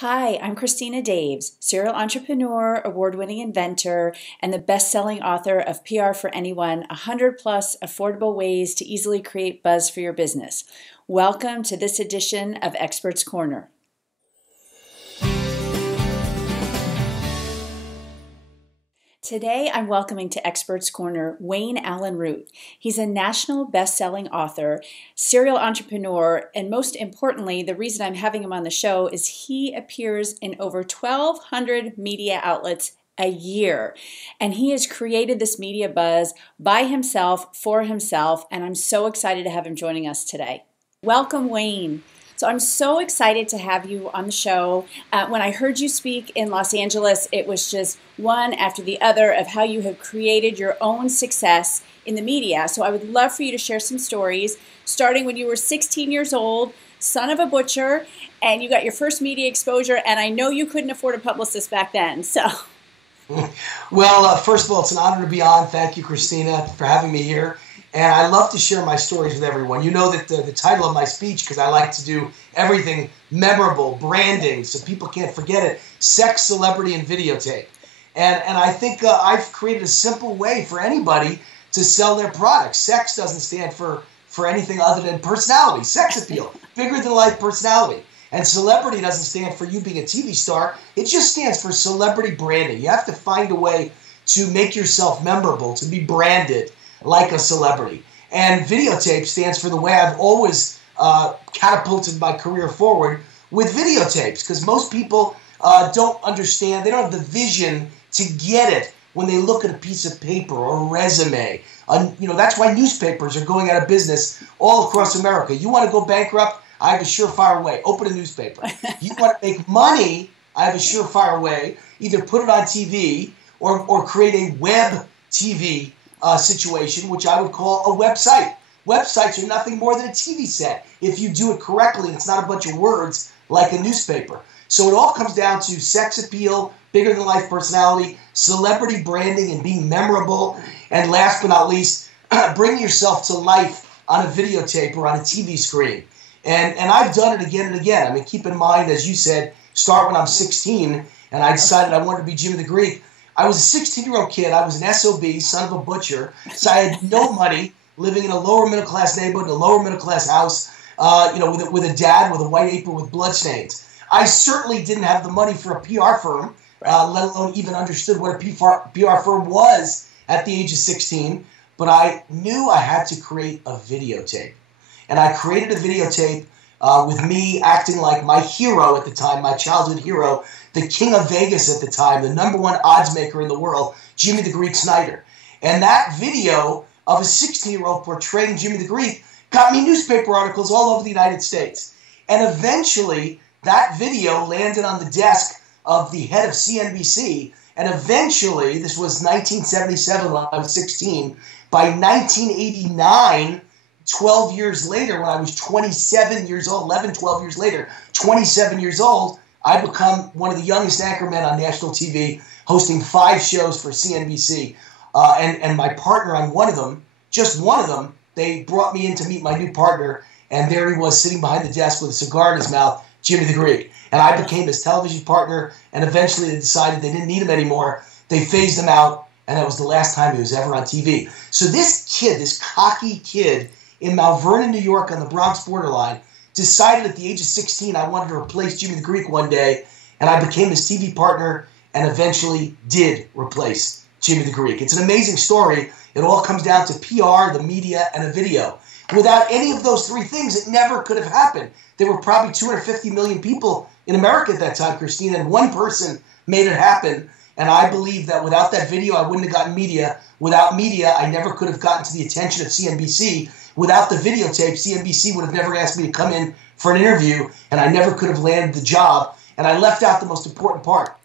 Hi, I'm Christina Daves, serial entrepreneur, award-winning inventor, and the best-selling author of PR for Anyone, 100 plus affordable ways to easily create buzz for your business. Welcome to this edition of Experts Corner. Today, I'm welcoming to Experts Corner Wayne Allen Root. He's a national best-selling author, serial entrepreneur, and most importantly, the reason I'm having him on the show is he appears in over 1,200 media outlets a year. And he has created this media buzz by himself, for himself, and I'm so excited to have him joining us today. Welcome, Wayne. So I'm so excited to have you on the show. When I heard you speak in Los Angeles, it was just one after the other of how you have created your own success in the media. So I would love for you to share some stories, starting when you were 16 years old, son of a butcher, and you got your first media exposure, and I know you couldn't afford a publicist back then, so. Well, first of all, it's an honor to be on. Thank you, Christina, for having me here. And I love to share my stories with everyone. You know that the title of my speech, because I like to do everything memorable, branding, so people can't forget it, sex, celebrity, and videotape. And I think I've created a simple way for anybody to sell their products. Sex doesn't stand for anything other than personality, sex appeal, bigger than life personality. And celebrity doesn't stand for you being a TV star. It just stands for celebrity branding. You have to find a way to make yourself memorable, to be branded like a celebrity. And videotape stands for the way I've always catapulted my career forward with videotapes, because most people don't understand, they don't have the vision to get it when they look at a piece of paper or a resume. That's why newspapers are going out of business all across America. You want to go bankrupt? I have a surefire way. Open a newspaper. You want to make money? I have a surefire way. Either put it on TV or create a web TV situation, which I would call a website. Websites are nothing more than a TV set if you do it correctly and it's not a bunch of words like a newspaper. So it all comes down to sex appeal, bigger than life personality, celebrity branding and being memorable, and last but not least, bring yourself to life on a videotape or on a TV screen. And I've done it again and again. I mean, keep in mind, as you said, start when I'm 16, and I decided I wanted to be Jimmy the Greek. I was a 16-year-old kid. I was an SOB, son of a butcher. So I had no money, living in a lower middle-class neighborhood, in a lower middle-class house, with a dad with a white apron with bloodstains. I certainly didn't have the money for a PR firm, let alone even understood what a PR firm was at the age of 16. But I knew I had to create a videotape. And I created a videotape with me acting like my hero at the time, my childhood hero, the king of Vegas at the time, the #1 odds maker in the world, Jimmy the Greek Snyder. And that video of a 16-year-old portraying Jimmy the Greek got me newspaper articles all over the United States. And eventually, that video landed on the desk of the head of CNBC. And eventually, this was 1977 when I was 16, by 1989, 12 years later, when I was 27 years old, 11, 12 years later, 27 years old, I become one of the youngest anchormen on national TV, hosting 5 shows for CNBC. And my partner on one of them, just one of them, they brought me in to meet my new partner, and there he was sitting behind the desk with a cigar in his mouth, Jimmy the Greek. And I became his television partner, and eventually they decided they didn't need him anymore. They phased him out, and that was the last time he was ever on TV. So this kid, this cocky kid, in Mount Vernon, New York, on the Bronx borderline, decided at the age of 16 I wanted to replace Jimmy the Greek one day, and I became his TV partner and eventually did replace Jimmy the Greek. It's an amazing story. It all comes down to PR, the media, and a video. Without any of those 3 things, it never could have happened. There were probably 250 million people in America at that time, Christina, and one person made it happen. And I believe that without that video, I wouldn't have gotten media. Without media, I never could have gotten to the attention of CNBC. Without the videotape, CNBC would have never asked me to come in for an interview, and I never could have landed the job. And I left out the most important part.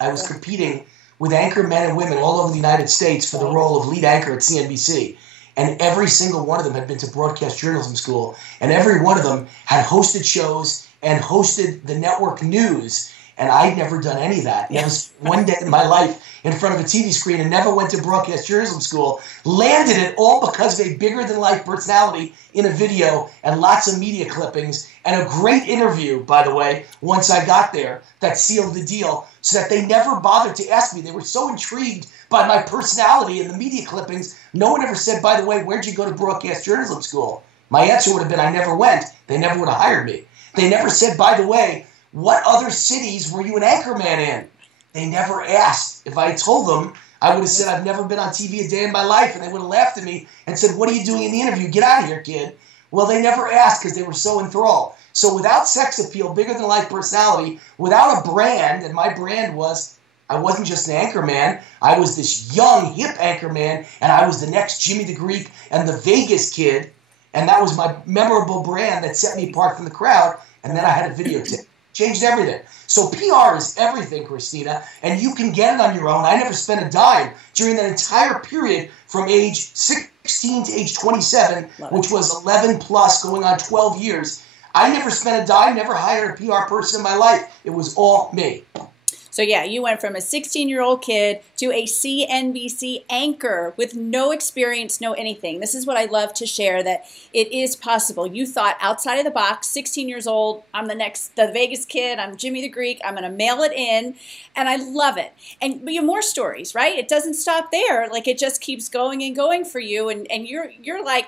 I was competing with anchor men and women all over the United States for the role of lead anchor at CNBC. And every single one of them had been to broadcast journalism school, and every one of them had hosted shows and hosted the network news. And I'd never done any of that. Never spent one day in my life in front of a TV screen and never went to broadcast journalism school. Landed it all because of a bigger-than-life personality in a video and lots of media clippings and a great interview, by the way, once I got there that sealed the deal so that they never bothered to ask me. They were so intrigued by my personality and the media clippings. No one ever said, by the way, where'd you go to broadcast journalism school? My answer would have been, I never went. They never would have hired me. They never said, by the way, what other cities were you an anchorman in? They never asked. If I had told them, I would have said, I've never been on TV a day in my life, and they would have laughed at me and said, what are you doing in the interview? Get out of here, kid. Well, they never asked because they were so enthralled. So without sex appeal, bigger-than-life personality, without a brand, and my brand was, I wasn't just an anchorman, I was this young, hip anchorman, and I was the next Jimmy the Greek and the Vegas kid, and that was my memorable brand that set me apart from the crowd, and then I had a videotape. Changed everything. So PR is everything, Christina, and you can get it on your own. I never spent a dime during that entire period from age 16 to age 27, which was 11 plus going on 12 years. I never spent a dime, never hired a PR person in my life. It was all me. So yeah, you went from a 16-year-old kid to a CNBC anchor with no experience, no anything. This is what I love to share, that it is possible. You thought outside of the box, 16 years old, I'm the Vegas kid, I'm Jimmy the Greek, I'm going to mail it in, and I love it. But you have more stories, right? It doesn't stop there. Like, it just keeps going and going for you, and you're like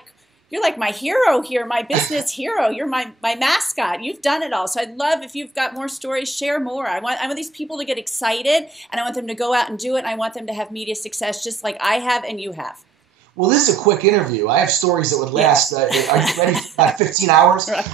my hero here, my business hero. You're my mascot. You've done it all. So I'd love if you've got more stories, share more. I want these people to get excited, and I want them to go out and do it, and I want them to have media success just like I have and you have. Well, this is a quick interview. I have stories that would last, are you ready for about 15 hours? Right.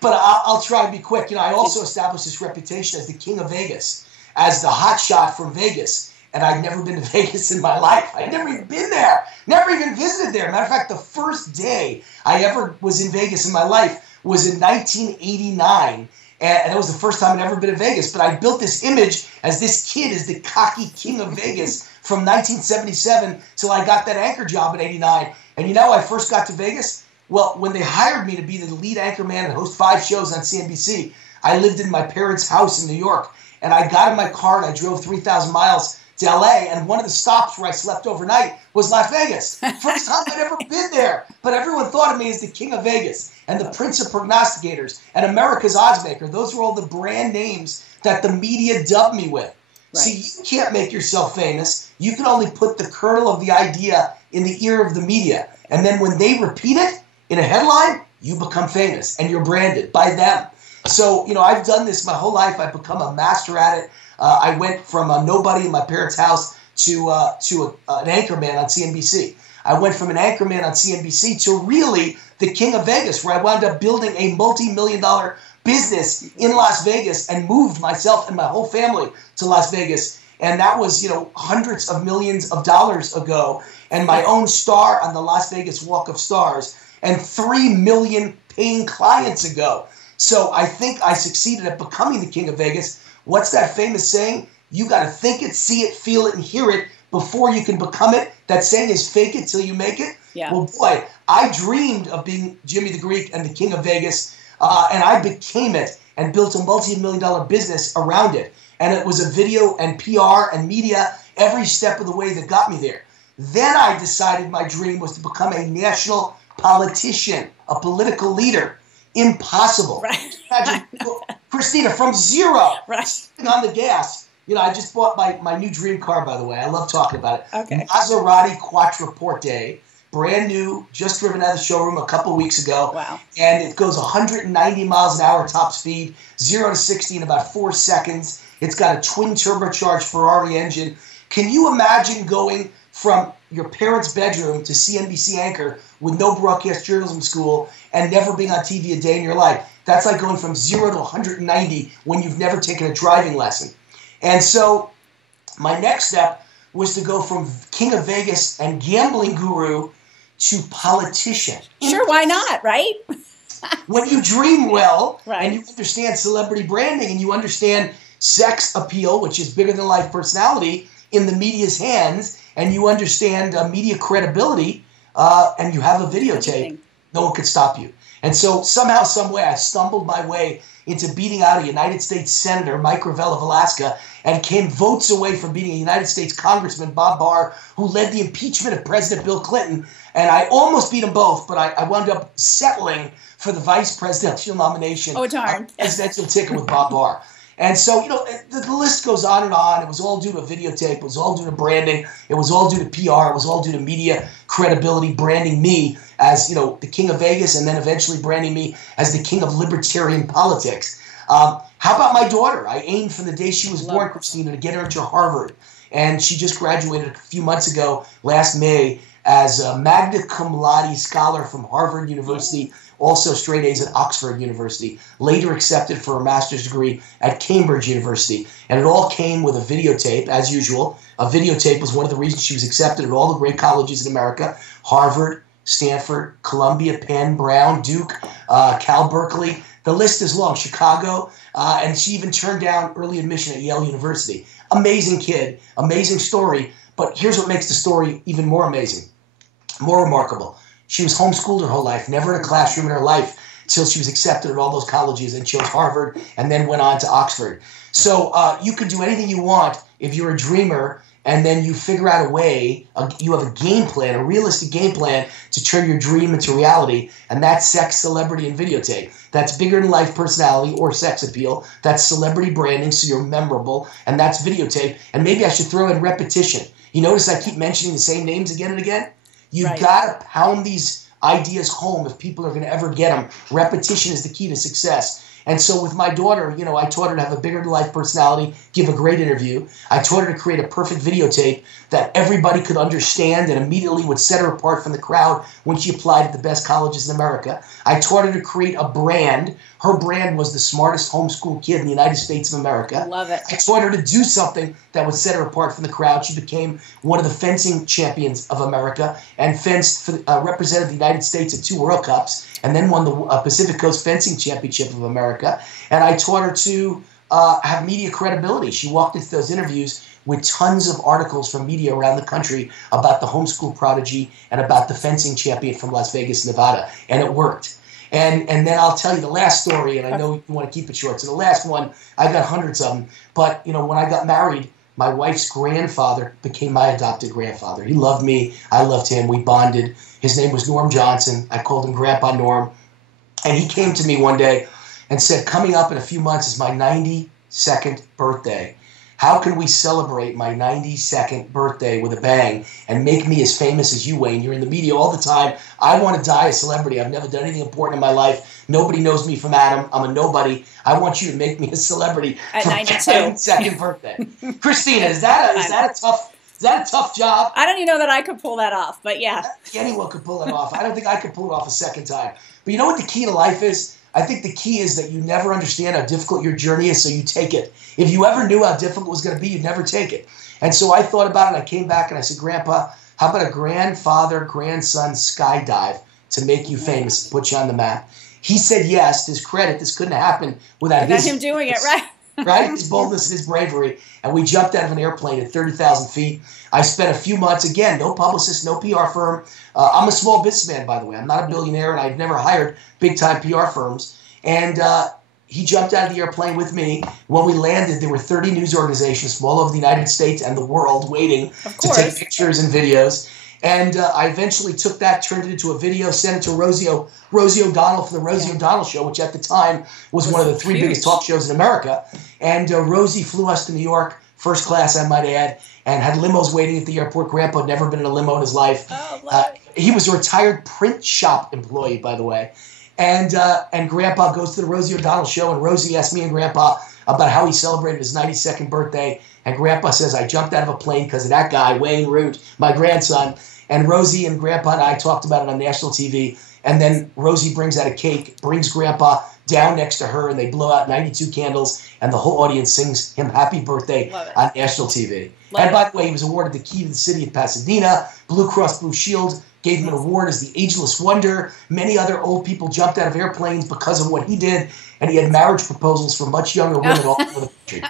But I'll try to be quick. I also established this reputation as the king of Vegas, as the hot shot from Vegas. And I'd never been to Vegas in my life. I'd never even been there. Never even visited there. Matter of fact, the first day I ever was in Vegas in my life was in 1989. And that was the first time I'd ever been to Vegas. But I built this image as this kid as the cocky king of Vegas from 1977 till I got that anchor job in 89. And you know how I first got to Vegas? Well, when they hired me to be the lead anchor man and host 5 shows on CNBC, I lived in my parents' house in New York. And I got in my car and I drove 3,000 miles to LA, and one of the stops where I slept overnight was Las Vegas. First time I'd ever been there. But everyone thought of me as the king of Vegas and the prince of prognosticators and America's oddsmaker. Those were all the brand names that the media dubbed me with. Right. See, you can't make yourself famous. You can only put the kernel of the idea in the ear of the media. And then when they repeat it in a headline, you become famous and you're branded by them. So, I've done this my whole life. I've become a master at it. I went from a nobody in my parents' house to an anchorman on CNBC. I went from an anchorman on CNBC to really the king of Vegas, where I wound up building a multi-million-dollar business in Las Vegas and moved myself and my whole family to Las Vegas. And that was, hundreds of millions of dollars ago. And my own star on the Las Vegas Walk of Stars and 3 million paying clients ago. So I think I succeeded at becoming the king of Vegas. What's that famous saying? You got to think it, see it, feel it, and hear it before you can become it. That saying is fake it till you make it. Yeah. Well, boy, I dreamed of being Jimmy the Greek and the king of Vegas, and I became it and built a multi-million-dollar business around it. And it was a video and PR and media every step of the way that got me there. Then I decided my dream was to become a national politician, a political leader. Impossible. Right. Imagine, Christina, from zero, on the gas. I just bought my new dream car, by the way. I love talking about it. Okay. Maserati Quattroporte, brand new, just driven out of the showroom a couple weeks ago. Wow. And it goes 190 miles an hour top speed, 0 to 60 in about 4 seconds. It's got a twin turbocharged Ferrari engine. Can you imagine going from your parents' bedroom to CNBC anchor with no broadcast journalism school and never being on TV a day in your life? That's like going from 0 to 190 when you've never taken a driving lesson. And so my next step was to go from king of Vegas and gambling guru to politician. Sure, why not, right? When you dream well, right, and you understand celebrity branding and you understand sex appeal, which is bigger than life personality, in the media's hands, and you understand media credibility, and you have a videotape, No one could stop you. And so somehow, some way, I stumbled my way into beating out a United States Senator, Mike Revelle of Alaska, and came votes away from beating a United States Congressman, Bob Barr, who led the impeachment of President Bill Clinton. And I almost beat them both, but I wound up settling for the vice presidential nomination. Oh, darn. Presidential ticket with Bob Barr. And so, the list goes on and on. It was all due to videotape. It was all due to branding. It was all due to PR. It was all due to media credibility, branding me as, the king of Vegas, and then eventually branding me as the king of libertarian politics. How about my daughter? I aimed from the day she was born, Christina, to get her into Harvard. And she just graduated a few months ago, last May, as a magna cum laude scholar from Harvard University, also straight A's at Oxford University, later accepted for a master's degree at Cambridge University. And it all came with a videotape, as usual. A videotape was one of the reasons she was accepted at all the great colleges in America: Harvard, Stanford, Columbia, Penn, Brown, Duke, Cal Berkeley. The list is long, Chicago, and she even turned down early admission at Yale University. Amazing kid, amazing story, but here's what makes the story even more amazing, more remarkable. She was homeschooled her whole life, never in a classroom in her life, until she was accepted at all those colleges and chose Harvard and then went on to Oxford. So you can do anything you want if you're a dreamer, and then you figure out a way, you have a game plan, a realistic game plan to turn your dream into reality, and that's sex, celebrity, and videotape. That's bigger-than-life personality or sex appeal. That's celebrity branding, so you're memorable, and that's videotape. And maybe I should throw in repetition. You notice I keep mentioning the same names again and again? You've got to pound these ideas home if people are going to ever get them. Repetition is the key to success. And so with my daughter, I taught her to have a bigger-than-life personality, give a great interview. I taught her to create a perfect videotape that everybody could understand and immediately would set her apart from the crowd when she applied at the best colleges in America. I taught her to create a brand. Her brand was the smartest homeschool kid in the United States of America. Love it. I taught her to do something that would set her apart from the crowd. She became one of the fencing champions of America and represented the United States at 2 World Cups, and then won the Pacific Coast Fencing Championship of America. And I taught her to have media credibility. She walked into those interviews with tons of articles from media around the country about the homeschool prodigy and about the fencing champion from Las Vegas, Nevada. And it worked. And then I'll tell you the last story, and I know you want to keep it short. So the last one, I got hundreds of them. But, when I got married, my wife's grandfather became my adopted grandfather. He loved me. I loved him. We bonded. His name was Norm Johnson. I called him Grandpa Norm. And he came to me one day and said, coming up in a few months is my 92nd birthday. How can we celebrate my 92nd birthday with a bang and make me as famous as you, Wayne? You're in the media all the time. I want to die a celebrity. I've never done anything important in my life. Nobody knows me from Adam. I'm a nobody. I want you to make me a celebrity at for 92. my 92nd birthday. Christina, is that a tough job? I don't even know that I could pull that off, but yeah. Anyone could pull it off. I don't think I could pull it off a second time. But you know what the key to life is? I think the key is that you never understand how difficult your journey is, so you take it. If you ever knew how difficult it was going to be, you'd never take it. And so I thought about it, and I came back and I said, Grandpa, how about a grandfather-grandson skydive to make you famous, put you on the map? He said yes. To his credit, this couldn't happen without him doing it, right? Right? His boldness and his bravery. And we jumped out of an airplane at 30,000 feet. I spent a few months, again, no publicist, no PR firm. I'm a small businessman, by the way. I'm not a billionaire, and I've never hired big-time PR firms. And he jumped out of the airplane with me. When we landed, there were 30 news organizations from all over the United States and the world waiting to take pictures and videos. And I eventually took that, turned it into a video, sent it to Rosie O'Donnell from the Rosie O'Donnell Show, which at the time was one of the 3 biggest talk shows in America. And Rosie flew us to New York, first class, I might add, and had limos waiting at the airport. Grandpa had never been in a limo in his life. He was a retired print shop employee, by the way. And Grandpa goes to the Rosie O'Donnell Show, and Rosie asked me and Grandpa about how he celebrated his 92nd birthday. And Grandpa says, I jumped out of a plane because of that guy, Wayne Root, my grandson. And Rosie and Grandpa and I talked about it on national TV. And then Rosie brings out a cake, brings Grandpa down next to her, and they blow out 92 candles, and the whole audience sings him happy birthday on national TV. And by the way, he was awarded the key to the city of Pasadena. Blue Cross Blue Shield gave him an award as the ageless wonder. Many other old people jumped out of airplanes because of what he did, and he had marriage proposals for much younger women all over the country.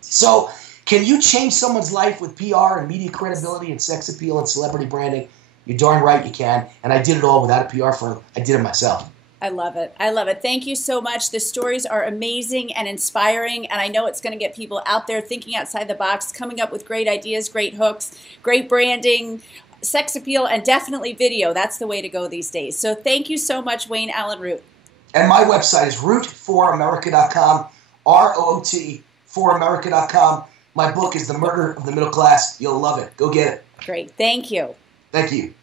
So can you change someone's life with PR and media credibility and sex appeal and celebrity branding? You're darn right you can. And I did it all without a PR firm. I did it myself. I love it. I love it. Thank you so much. The stories are amazing and inspiring, and I know it's going to get people out there thinking outside the box, coming up with great ideas, great hooks, great branding, sex appeal, and definitely video. That's the way to go these days. So thank you so much, Wayne Allen Root. And my website is root4america.com, ROOT, 4america.com. My book is The Murder of the Middle Class. You'll love it. Go get it. Great. Thank you. Thank you.